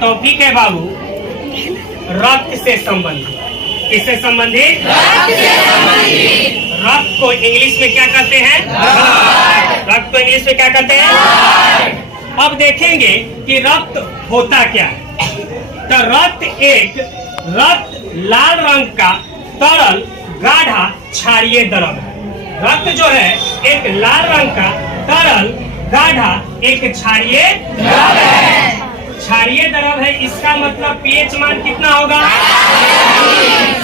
Topic है बाबू रक्त से संबंधित। किससे संबंधित? रक्त को इंग्लिश में क्या कहते हैं? रक्त को इंग्लिश में क्या कहते हैं? अब देखेंगे कि रक्त होता क्या है। तो रक्त लाल रंग का तरल गाढ़ा क्षारीय द्रव है। रक्त जो है एक लाल रंग का तरल गाढ़ा एक क्षारीय द्रव है। क्षारीय द्रव है, इसका मतलब पीएच मान कितना होगा?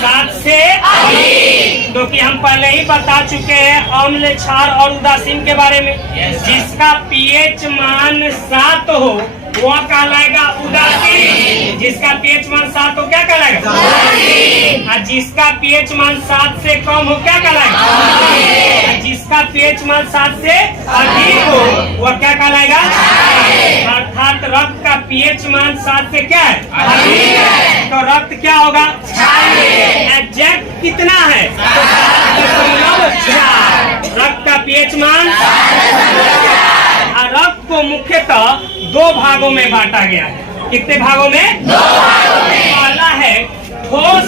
7 से अधिक। तो कि हम पहले ही बता चुके हैं अम्ल, क्षार और उदासीन के बारे में। जिसका पीएच मान 7 हो वह कहलाएगा उदासीन। जिसका पीएच मान 7 हो क्या कहलाएगा? और जिसका पीएच मान 7 से कम हो क्या कहलाएगा? जिसका पीएच मान 7 से अधिक हो वह क्या कहलाएगा? अर्थात रक्त का पीएच मान 7 से क्या है? अधिक है। तो रक्त क्या होगा? एग्जैक्ट कितना है? 7.4। रक्त का पीएच मान। रक्त को मुख्यतः 2 भागों में बांटा गया है। कितने भागों में? 2 भागों में। पहला है ठोस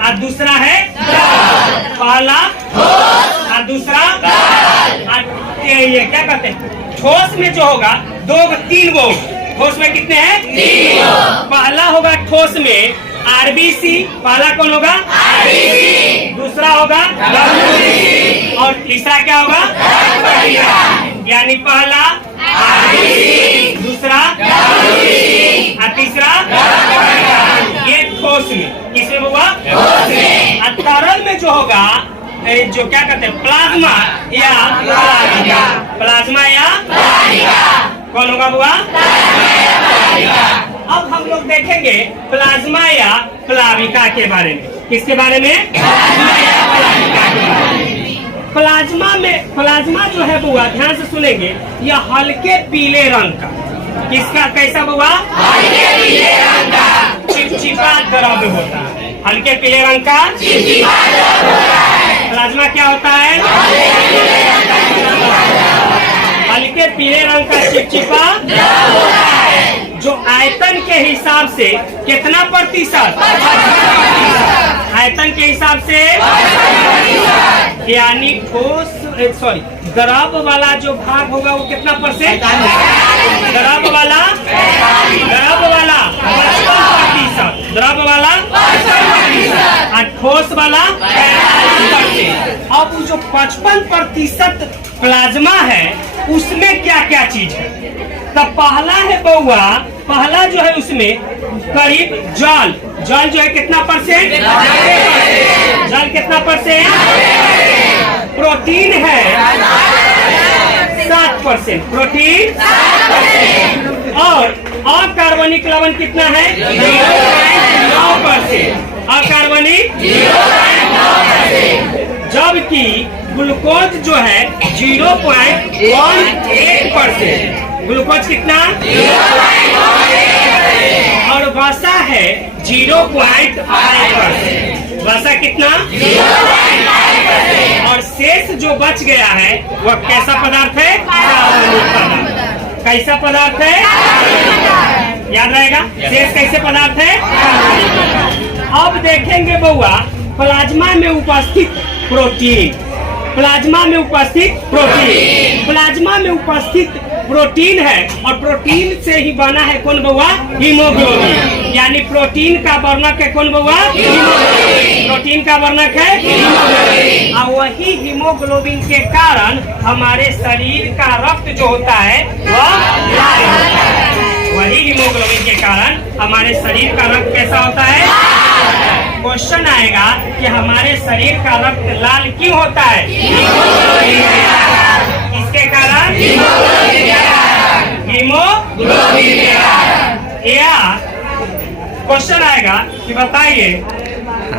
और दूसरा है तरल। पहला ठोस और दूसरा तरल। ये क्या कहते हैं? ठोस में जो होगा 3 गो। ठोस में कितने हैं? 3 गो। पहला होगा ठोस में आरबीसी। पहला कौन होगा? आरबीसी। दूसरा होगा डब्ल्यूबीसी और तीसरा क्या होगा? यानी पहला आरबीसी, दूसरा डब्ल्यूबीसी और तीसरा ये ठोस में। किसमें होगा? ठोस में। और तरल में जो होगा जो क्या कहते हैं प्लाज्मा या प्लाज्मा या कौन होगा बुआ? अब हम लोग देखेंगे प्लाज्मा या प्लाविका के बारे में। किसके बारे में? प्लाज्मा जो है बुआ ध्यान से सुनेंगे, यह हल्के पीले रंग का। किसका? कैसा बुआ? हल्के पीले रंग का चिपचिपा द्रव होता है। हल्के पीले रंग का चिपचिपा द्रव होता है। प्लाज्मा क्या होता है? हल्के पीले रंग का चिपचिपा द्रव होता है जो आयतन के हिसाब से कितना प्रतिशत? आयतन के हिसाब से यानी ठोस द्रव वाला जो भाग होगा वो कितना %? द्रव वाला 55%। द्रव वाला 55% और ठोस वाला 45%। अब जो 55% प्लाज्मा है उसमें क्या क्या चीज है? तो पहला है बउआ, पहला जो है उसमें करीब जल जो है कितना %? जल कितना %? प्रोटीन है 7%। प्रोटीन 7%। और अकार्बनिक लवण कितना है? 0.9%। अकार्बनिक 0.9%। जबकि ग्लूकोज जो है 0.18%। ग्लूकोज कितना? 0.18%। और वसा है 0.5%। वसा कितना? 0.5%। और शेष जो बच गया है वह कैसा पदार्थ है? कार्बनिक पदार्थ। कैसा पदार्थ है? याद रहेगा शेष कैसे पदार्थ है? अब देखेंगे बउआ प्लाज्मा में उपस्थित प्रोटीन। प्लाज्मा में उपस्थित प्रोटीन है और प्रोटीन से ही बना है कौन बउआ? हीमोग्लोबिन। यानी प्रोटीन का वर्णक है कौन बउआ? हीमोग्लोबिन। प्रोटीन का वर्णक है हीमोग्लोबिन। और वही हीमोग्लोबिन के कारण हमारे शरीर का रक्त जो होता है वह लाल होता है। वही हीमोग्लोबिन के कारण हमारे शरीर का रक्त कैसा होता है? क्वेश्चन आएगा कि हमारे शरीर का रक्त लाल क्यों होता है? इसके कारण हीमोग्लोबिन। या क्वेश्चन आएगा कि बताइए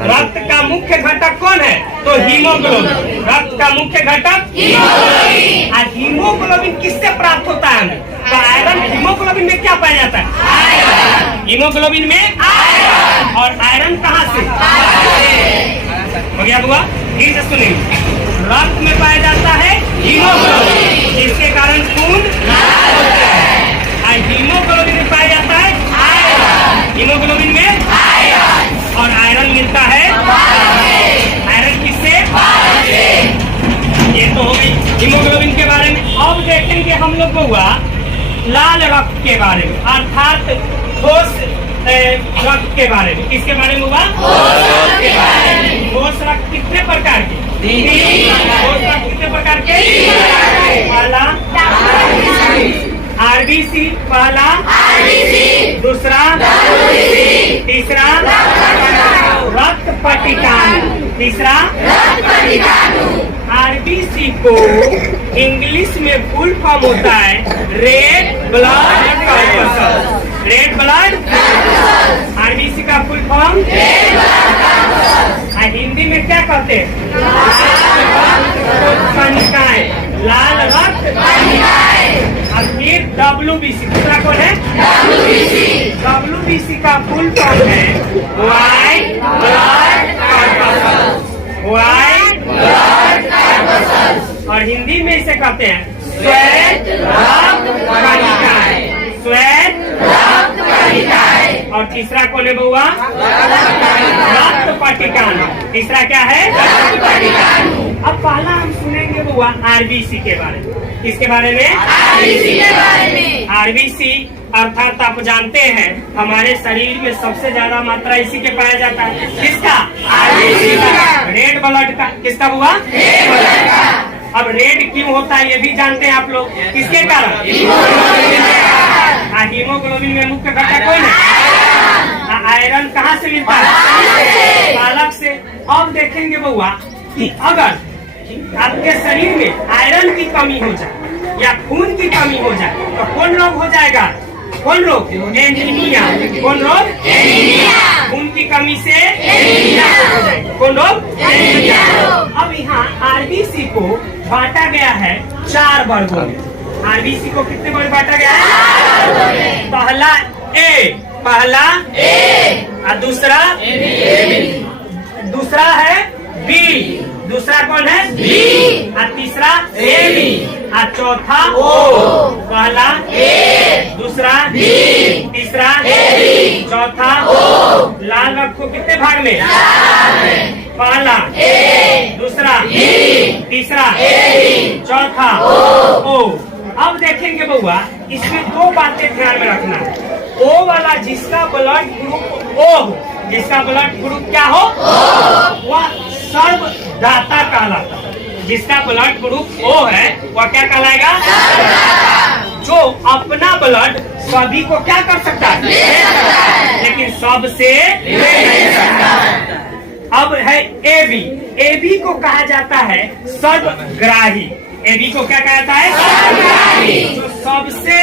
रक्त का मुख्य घटक कौन है? तो हीमोग्लोबिन। रक्त का मुख्य घटक हीमोग्लोबिन। और हीमोग्लोबिन किससे प्राप्त होता है हमें? तो आयरन। हीमोग्लोबिन में क्या पाया जाता है? आयरन। हीमोग्लोबिन में आयरन। और आयरन कहाँ से? हो गया बुआ? फिर से सुनिए, रक्त में पाया जाता है हीमोग्लोबिन जिसके कारण खून लाल होता है। और हीमोग्लोबिन में पाया जाता है आयरन के बारे में, अर्थात ठोस रक्त के बारे में। किसके बारे में हुआ? ठोस रक्त कितने प्रकार के? ठोस रक्त कितने प्रकार के? पहला आरबीसी, पहला दूसरा, तीसरा रक्त पटिकाणु, तीसरा आरबीसी को इंग्लिश में फुल फॉर्म होता है red blood corpus. Red blood RBC का फुल फॉर्म हिंदी में क्या कहते हैं? कणिकाएं, लाल रक्त कणिकाएं। और फिर WBC, दूसरा कौन है? WBC का फुल फॉर्म है white blood corpus, white blood corpus. और हिंदी में इसे कहते हैं श्वेत रक्त कणिकाएं, श्वेत रक्त कणिकाएं। और तीसरा कौन है बउआ? रक्त पटिकाणु। तीसरा क्या है? रक्त पटिकाणु। अब पहला हम सुनेंगे बउआ आरबीसी के बारे में। किसके बारे में? आरबीसी के बारे में। आरबीसी अर्थात आप जानते हैं हमारे शरीर में सबसे ज्यादा मात्रा इसी के पाया जाता है। किसका? आरबीसी का, रेड ब्लड का। किसका हुआ? रेड ब्लड का। अब रेड क्यों होता है ये भी जानते हैं आप लोग? किसके कारण? हीमोग्लोबिन में मुख्य घटक कौन है? आयरन कहाँ से मिलता है? पालक से। अब देखेंगे बउआ कि अगर आपके शरीर में आयरन की कमी हो जाए या खून की कमी हो जाए तो कौन रोग हो जाएगा? कौन रोग? एनीमिया। कौन रोग? एनीमिया। खून की कमी से एनीमिया हो जाएगा। कौन रोग? एनीमिया। अब यहाँ आरबीसी को बांटा गया है 4 वर्गों में। आरबीसी को कितने वर्ग बांटा गया है? पहला ए, पहला ए, और दूसरा दूसरा है बी, दूसरा कौन है? बी, और तीसरा ए बी, और चौथा ओ। पहला ए, दूसरा बी, तीसरा ए बी, चौथा ओ। लाल रक्त को कितने भाग में? पहला ए, दूसरा बी, तीसरा ए बी, चौथा ओ। अब देखेंगे बउआ इसमें 2 बातें ध्यान में रखना है। ओ वाला जिसका ब्लड ग्रुप O हो, जिसका ब्लड ग्रुप क्या हो? वह सर्वदाता कहलाता है। जिसका ब्लड ग्रुप O है वह क्या कहलाएगा? जो अपना ब्लड सभी को क्या कर सकता है? लेकिन सबसे नहीं सकता। अब है AB, AB को कहा जाता है सर्वग्राही। एबी को क्या कहता है? जो सबसे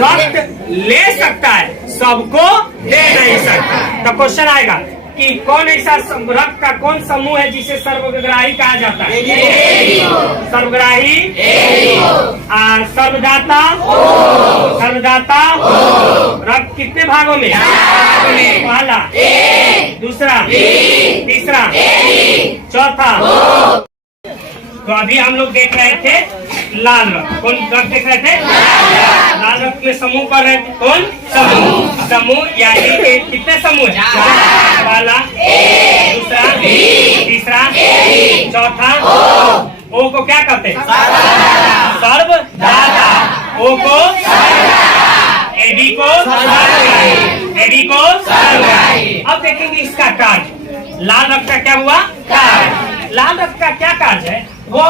रक्त ले सकता है, सबको दे नहीं सकता। तो क्वेश्चन आएगा कि कौन ऐसा रक्त का कौन समूह है जिसे सर्वग्राही कहा जाता है? सर्वग्राही, सर्वदाता, सर्वदाता। रक्त कितने भागों में? पहला, दूसरा, तीसरा, चौथा। तो अभी हम लोग देख रहे थे लाल रक्त। कौन रक्त देख रहे थे? लाल रक्त में समूह पढ़ रहे थे। कौन? समूह। समूह यानी कि कितने समूह है? पहला, दूसरा, तीसरा, चौथा। ओ को क्या कहते हैं? सर्वदाता। ओ को एडी को सर्वग्राही, एडी को सर्वग्राही। अब देखेंगे इसका कार्य। लाल रक्त का क्या हुआ? कार्य। लाल रक्त का क्या कार्य है? वो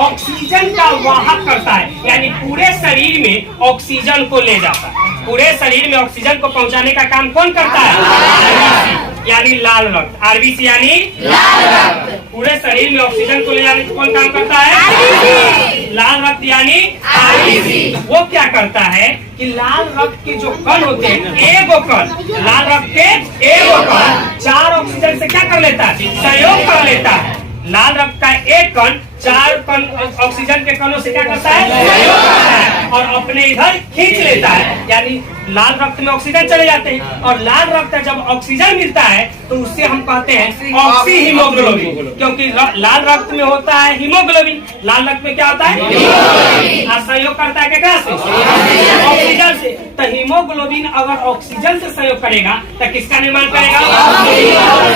ऑक्सीजन का वाहक करता है, यानी पूरे शरीर में ऑक्सीजन को ले जाता है। पूरे शरीर में ऑक्सीजन को पहुंचाने का काम कौन करता है? आरबीसी यानी लाल रक्त। आरबीसी यानी लाल रक्त। पूरे शरीर में ऑक्सीजन को ले जाने का कौन काम करता है? आरबीसी। लाल रक्त यानी आरबीसी। वो क्या करता है कि लाल रक्त के जो कण होते हैं, एगो कण, लाल रक्त के एगो कण 4 ऑक्सीजन से क्या कर लेता है? सहयोग कर लेता है। लाल रक्त का एक कण 4 कण ऑक्सीजन के कणों से क्या करता है? सहयोग करता है और अपने इधर खींच लेता है। यानी लाल रक्त में ऑक्सीजन चले जाते हैं और लाल रक्त जब ऑक्सीजन मिलता है तो उससे हम कहते हैं ऑक्सी हीमोग्लोबिन, क्योंकि लाल रक्त में होता है हीमोग्लोबिन। लाल रक्त में क्या होता है? हीमोग्लोबिन। और सहयोग करता है क्या से? ऑक्सीजन से। तो हीमोग्लोबिन अगर ऑक्सीजन से सहयोग करेगा तो किसका निर्माण करेगा?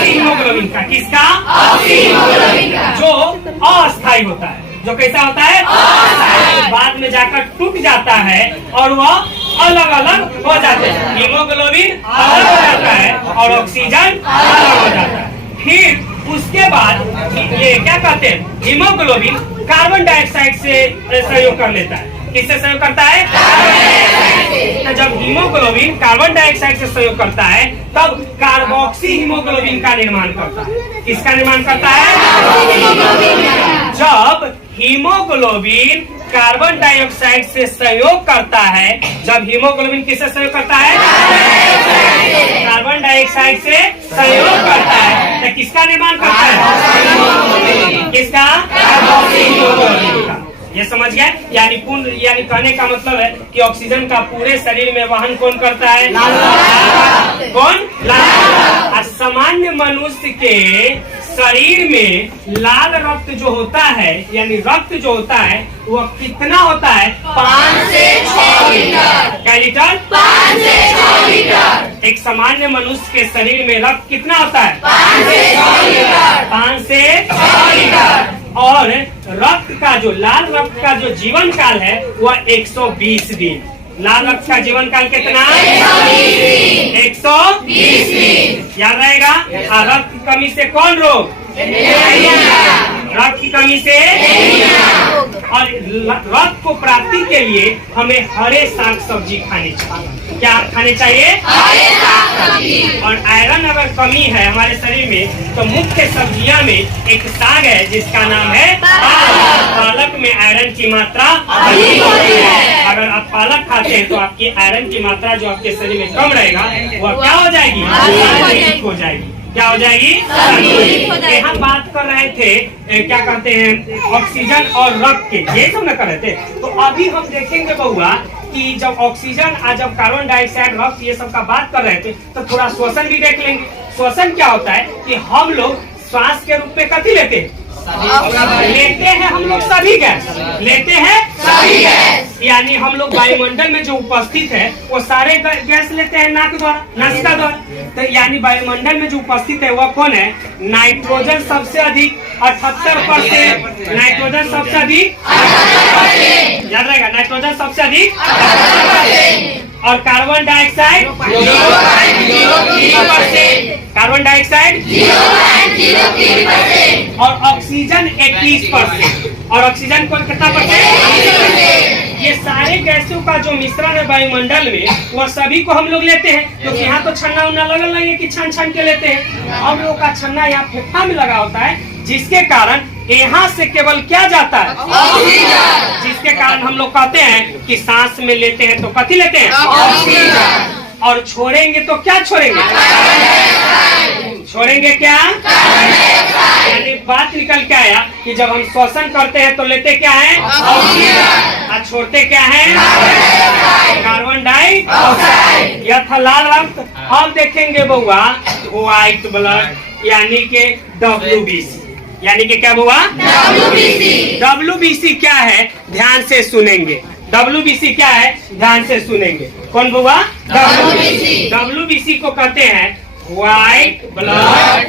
हीमोग्लोबिन का। किसका? जो अस्थायी होता है। जो कैसा होता है? बाद में जाकर टूट जाता है और वह अलग अलग हो जाते हैं। हीमोग्लोबिन अलग हो जाता है और ऑक्सीजन अलग हो जाता है। फिर उसके बाद ये क्या कहते हैं, हीमोग्लोबिन कार्बन डाइऑक्साइड से सहयोग कर लेता है। किससे सहयोग करता है? तो जब हीमोग्लोबिन कार्बन डाइऑक्साइड से सहयोग करता है तब कार्बोक्सी हीमोग्लोबिन का निर्माण करता है। किसका निर्माण करता है? जब हीमोग्लोबिन कार्बन डाइऑक्साइड से सहयोग करता है, जब हीमोग्लोबिन किससे सहयोग करता है? कार्बन डाइऑक्साइड से सहयोग करता है, तो किसका निर्माण करता है? किसका? कार्बोक्सी हीमोग्लोबिन का। ये समझ गए? यानी पूर्ण, यानी कहने का मतलब है कि ऑक्सीजन का पूरे शरीर में वहन कौन करता है? कौन? लाल। सामान्य मनुष्य के शरीर में लाल रक्त जो होता है, यानी रक्त जो होता है वो कितना होता है? 5 से 6 लीटर। क्या लीटर? 5 से 6 लीटर। एक सामान्य मनुष्य के शरीर में रक्त कितना होता है? 5 से 6 लीटर। 5 से 6 लीटर। और रक्त का जो लाल रक्त का जो जीवन काल है वह 120 दिन। लाल रक्त का जीवन काल कितना? 120 दिन। याद रहेगा। रक्त की कमी से कौन रोग? रक्त की कमी से। और रक्त को प्राप्ति के लिए हमें हरे साग सब्जी खानी चाहिए। क्या खाने चाहिए? हरे साग सब्जी। और आयरन अगर कमी है हमारे शरीर में तो मुख्य सब्जियां में एक साग है जिसका नाम है पालक। पालक में आयरन की मात्रा अधिक होती है। अगर आप पालक खाते हैं तो आपकी आयरन की मात्रा जो आपके शरीर में कम रहेगा वह क्या हो जाएगी? अधिक हो जाएगी। क्या हो जाएगी? हम बात कर रहे थे क्या कहते हैं, ऑक्सीजन और रक्त के, ये सब न कर रहे थे। तो अभी हम देखेंगे बहुआ कि जब ऑक्सीजन और जब कार्बन डाइऑक्साइड, रक्त, ये सब का बात कर रहे थे तो थोड़ा श्वसन भी देख लेंगे। श्वसन क्या होता है कि हम लोग श्वास के रूप में कथी लेते हैं? लेते हैं हम लोग सभी गैस लेते हैं, सभी गैस। यानी हम लोग वायुमंडल में जो उपस्थित है वो सारे गैस लेते हैं नाक द्वारा, नासिका द्वारा। तो यानी वायुमंडल में जो उपस्थित है वह कौन है? नाइट्रोजन सबसे अधिक 78%। नाइट्रोजन सबसे अधिक 78%। याद रहेगा, नाइट्रोजन सबसे अधिक 78%। और कार्बन डाइऑक्साइड 0.03%। Carbon dioxide 0.03%। और ऑक्सीजन 21%। और ऑक्सीजन कौन कितना %? ये सारे गैसों का जो मिश्रण है वायुमंडल में वह सभी को हम लोग लेते हैं, क्योंकि यहाँ तो छन्ना उन्ना लगल नहीं है कि छान छान के लेते हैं। हम लोग का छन्ना यहाँ फेफड़ा में लगा होता है, जिसके कारण यहाँ से केवल क्या जाता है? ऑक्सीजन। जिसके कारण हम लोग कहते हैं कि सांस में लेते हैं तो कथी लेते हैं? ऑक्सीजन। और छोड़ेंगे तो क्या छोड़ेंगे? छोड़ेंगे क्या? यानी बात निकल के आया कि जब हम श्वसन करते हैं तो लेते क्या है? ऑक्सीजन। और छोड़ते क्या है? Carbon dioxide. यह था लाल रक्त। अब देखेंगे बउआ व्हाइट ब्लड, यानी के WBC। यानी कि क्या हुआ? WBC क्या है? ध्यान से सुनेंगे। WBC क्या है? ध्यान से सुनेंगे। कौन हुआ? WBC को कहते हैं व्हाइट ब्लड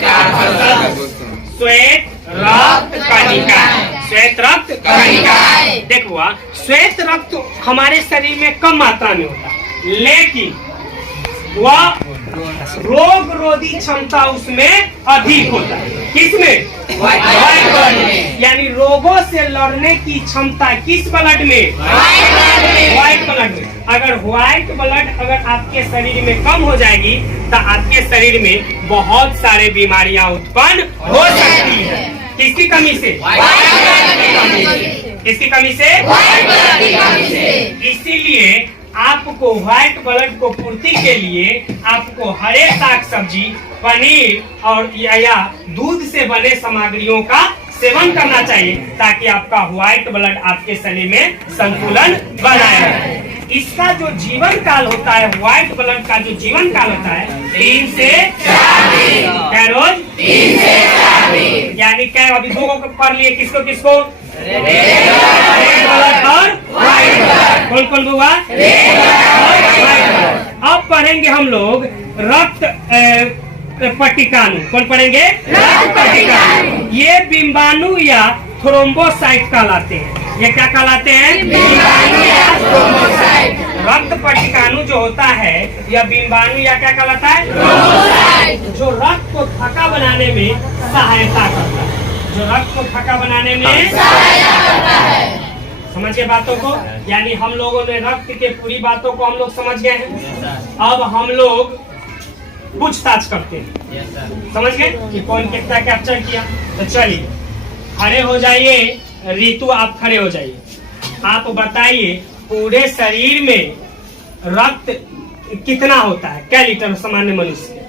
श्वेत रक्त कणिका। श्वेत रक्त कणिका। देखो, श्वेत रक्त हमारे शरीर में कम मात्रा में होता है, लेकिन वह रोग रोधी क्षमता उसमें अधिक होता है। किसमें? व्हाइट ब्लड में। यानी रोगों से लड़ने की क्षमता किस ब्लड में? व्हाइट ब्लड में। अगर व्हाइट ब्लड अगर आपके शरीर में कम हो जाएगी तो आपके शरीर में बहुत सारे बीमारियां उत्पन्न हो सकती है। किसकी कमी से? किसकी कमी से? इसीलिए आपको व्हाइट ब्लड को पूर्ति के लिए आपको हरे साग सब्जी, पनीर और या दूध से बने सामग्रियों का सेवन करना चाहिए, ताकि आपका व्हाइट ब्लड आपके शरीर में संतुलन बनाए रहे। इसका जो जीवन काल होता है, व्हाइट ब्लड का जो जीवन काल होता है 3 से 4 दिन। क्या रोज? 3 से 4 दिन। यानी क्या अभी दो को पढ़ लिए, किसको किसको? रेड ब्लड और व्हाइट ब्लड। कौन कौन हुआ? रेड ब्लड और व्हाइट ब्लड। अब पढ़ेंगे हम लोग रक्त पट्टिकाणु। कौन पढ़ेंगे? रक्त पट्टिकाणु। ये बिंबाणु या थ्रोम्बोसाइट कहलाते हैं। ये क्या कहलाते हैं? रक्त पटिकाणु जो होता है यह बिंबाणु या क्या कहलाता है? जो रक्त को थका बनाने में सहायता करता है, जो रक्त को थका बनाने में सहायता करता है। समझ गए बातों को? यानी हम लोगों ने रक्त के पूरी बातों को हम लोग समझ गए हैं। अब हम लोग पूछताछ करते हैं, समझ गए कि कौन कितना कैप्चर किया। तो चलिए खड़े हो जाइए। रितु आप खड़े हो जाइए। आप बताइए पूरे शरीर में रक्त कितना होता है? क्या लीटर सामान्य मनुष्य?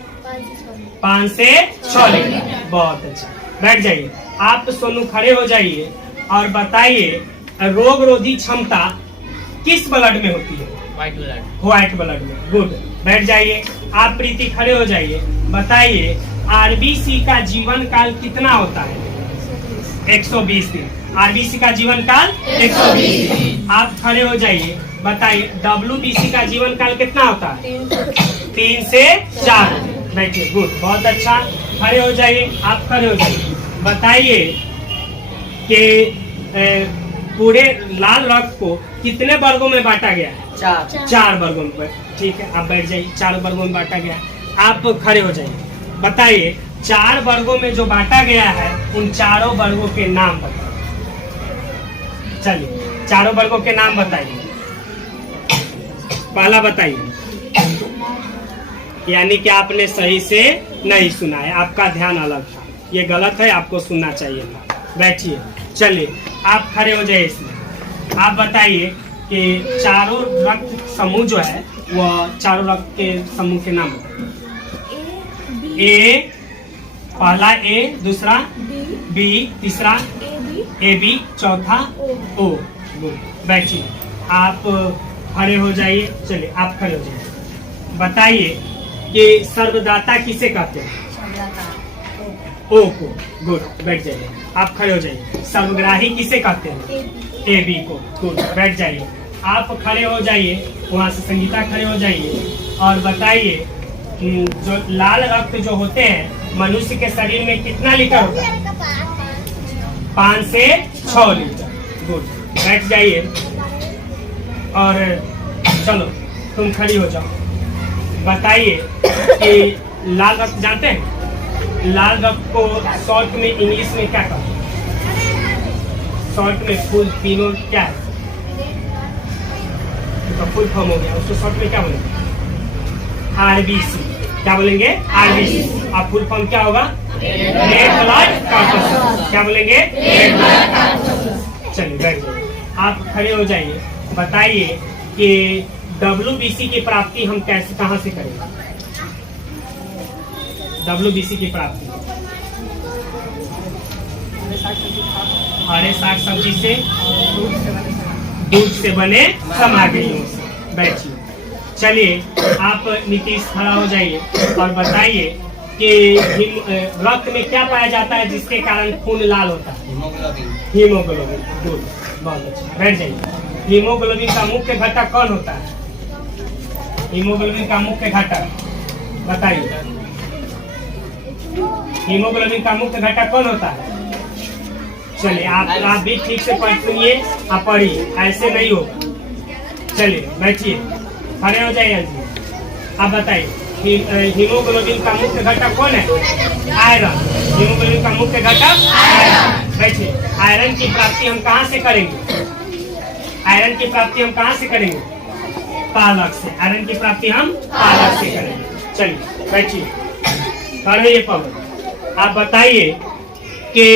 5 से 6 लीटर। बहुत अच्छा, बैठ जाइए। आप सोनू खड़े हो जाइए और बताइए रोग रोधी क्षमता किस ब्लड में होती है? व्हाइट ब्लड में। गुड, बैठ जाइए। आप प्रीति खड़े हो जाइए। बताइए आरबीसी का जीवन काल कितना होता है? 120 दिन। आरबीसी का जीवन काल 120 दिन। आप खड़े हो जाइए। बताइए डब्ल्यूबीसी का जीवन काल कितना होता है? 3 से 4। बैठिए, गुड, बहुत अच्छा। खड़े हो जाइए। आप खड़े हो जाइए। बताइए कि पूरे लाल रक्त को कितने वर्गों में बांटा गया है? 4 वर्गों में। ठीक है, आप बैठ जाइए। 4 वर्गों में बांटा गया। आप खड़े हो जाइए। बताइए 4 वर्गों में जो बांटा गया है उन चारों वर्गों के नाम बताइए। चलिए चारों वर्गों के नाम बताइए। पहला बताइए। यानी कि आपने सही से नहीं सुना है, आपका ध्यान अलग था। ये गलत है, आपको सुनना चाहिए था। बैठिए। चलिए आप खड़े हो जाइए। इसमें आप बताइए कि चारों रक्त समूह जो है वह चारों रक्त के समूह के नाम बताइए। ए, पहला ए, दूसरा बी, तीसरा ए बी, चौथा ओ। बैठिए। आप खड़े हो जाइए। चलिए आप खड़े हो जाइए। बताइए कि सर्वदाता किसे कहते हैं? ओ को। गुड, बैठ जाइए। आप खड़े हो जाइए। सर्वग्राही किसे कहते हैं? ए बी को। गुड, बैठ जाइए। आप खड़े हो जाइए। वहाँ से संगीता खड़े हो जाइए और बताइए जो लाल रक्त जो होते हैं मनुष्य के शरीर में कितना लीटर होता है? 5 से 6 लीटर। गुड, बैठ जाइए। और चलो तुम खड़ी हो जाओ। बताइए कि लाल रक्त जानते हैं? लाल रक्त को शॉर्ट में इंग्लिश में क्या कहते हैं? शॉर्ट में फुल तीनों क्या है? तो फुल फॉर्म हो गया, उसको शॉर्ट में क्या बोलेंगे? आरबीसी। क्या बोलेंगे? आरबीसी। अब फुल फॉर्म क्या होगा? Red blood corpus. क्या बोलेंगे? Red blood corpus. चलिए बैठ जाइए। आप खड़े हो जाइए। बताइए कि डब्ल्यूबीसी की प्राप्ति हम कैसे कहाँ से करेंगे? डब्ल्यूबीसी की प्राप्ति हरे साग सब्जी से, दूध से बने सामग्रियों से। बैठिए। चलिए आप नीतीश खड़ा हो जाइए और बताइए कि रक्त में क्या पाया जाता है जिसके कारण खून लाल होता है? हीमोग्लोबिन। गुड, बहुत अच्छा, बैठ जाइए। हीमोग्लोबिन का मुख्य घटक कौन होता है? हीमोग्लोबिन का मुख्य घटक बताइए। हीमोग्लोबिन का मुख्य घटक कौन होता है? चलिए आप भी ठीक से पढ़ सुनिए, आप पढ़िए, ऐसे नहीं होगा। चलिए बैठिए। खड़े हो जाइए। आप बताइए हीमोग्लोबिन का मुख्य घटक कौन है? आयरन। हीमोग्लोबिन का मुख्य घटक आयरन। बैठिए। आयरन की प्राप्ति हम कहाँ से करेंगे? आयरन की प्राप्ति हम कहाँ से करेंगे? पालक से। आयरन की प्राप्ति हम पालक से करेंगे। चलिए बैठिए। खड़े पवन। आप बताइए कि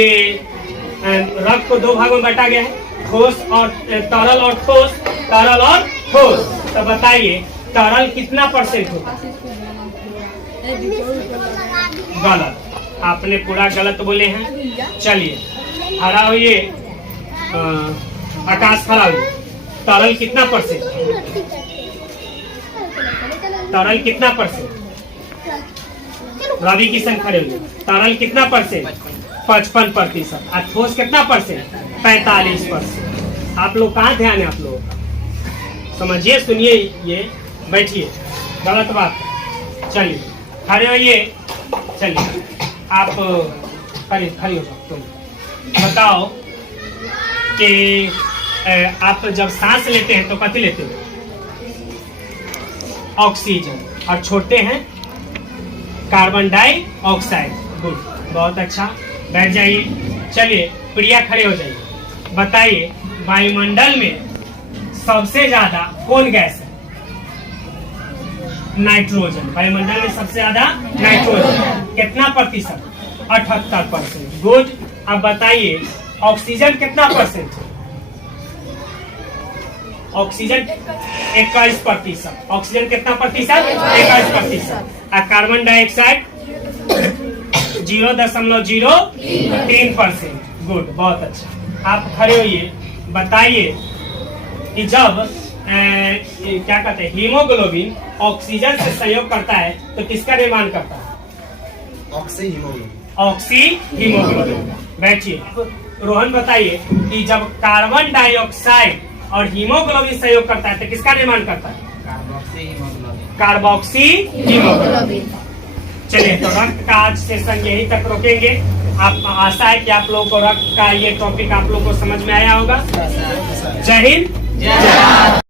रक्त को 2 भागों में बांटा गया है, ठोस और तरल और ठोस, तरल और ठोस। तो बताइए तरल कितना % होगा? गलत, आपने पूरा गलत बोले हैं। चलिए खड़ा होइए। आकाश खड़ा होइए। तरल कितना %? तरल कितना %? रवि किशन खड़े हुए। तरल कितना %? 55%। और ठोस कितना %? 45%। आप लोग कहाँ ध्यान है आप लोग? समझिए, सुनिए, ये बैठिए, गलत बात। चलिए खड़े होइए। चलिए आप खड़े हो जाओ। तुम बताओ कि आप जब सांस लेते हैं तो कथी लेते हैं? ऑक्सीजन। और छोड़ते हैं कार्बन डाइऑक्साइड। गुड, बहुत अच्छा, बैठ जाइए। चलिए प्रिया, खड़े हो जाइए। बताइए वायुमंडल में सबसे ज्यादा कौन गैस है? नाइट्रोजन। वायुमंडल में सबसे ज्यादा नाइट्रोजन। कितना प्रतिशत? 78%। गुड। अब बताइए ऑक्सीजन कितना परसेंट है? ऑक्सीजन 21%। ऑक्सीजन कितना प्रतिशत? 21%। और कार्बन डाइऑक्साइड 0.03%। गुड, बहुत अच्छा। आप खड़े होइए। बताइए कि जब क्या कहते हैं, हीमोग्लोबिन ऑक्सीजन से सहयोग करता है तो किसका निर्माण करता है? Oxy haemoglobin. बैठिए। रोहन, बताइए कि जब कार्बन डाइऑक्साइड और हीमोग्लोबिन सहयोग करता है तो किसका निर्माण करता है? Carboxy haemoglobin. चलिए, तो रक्त का आज सेशन यहीं तक रोकेंगे। आप आशा है कि आप लोगों को रक्त का ये टॉपिक आप लोगों को समझ में आया होगा। जय हिंद।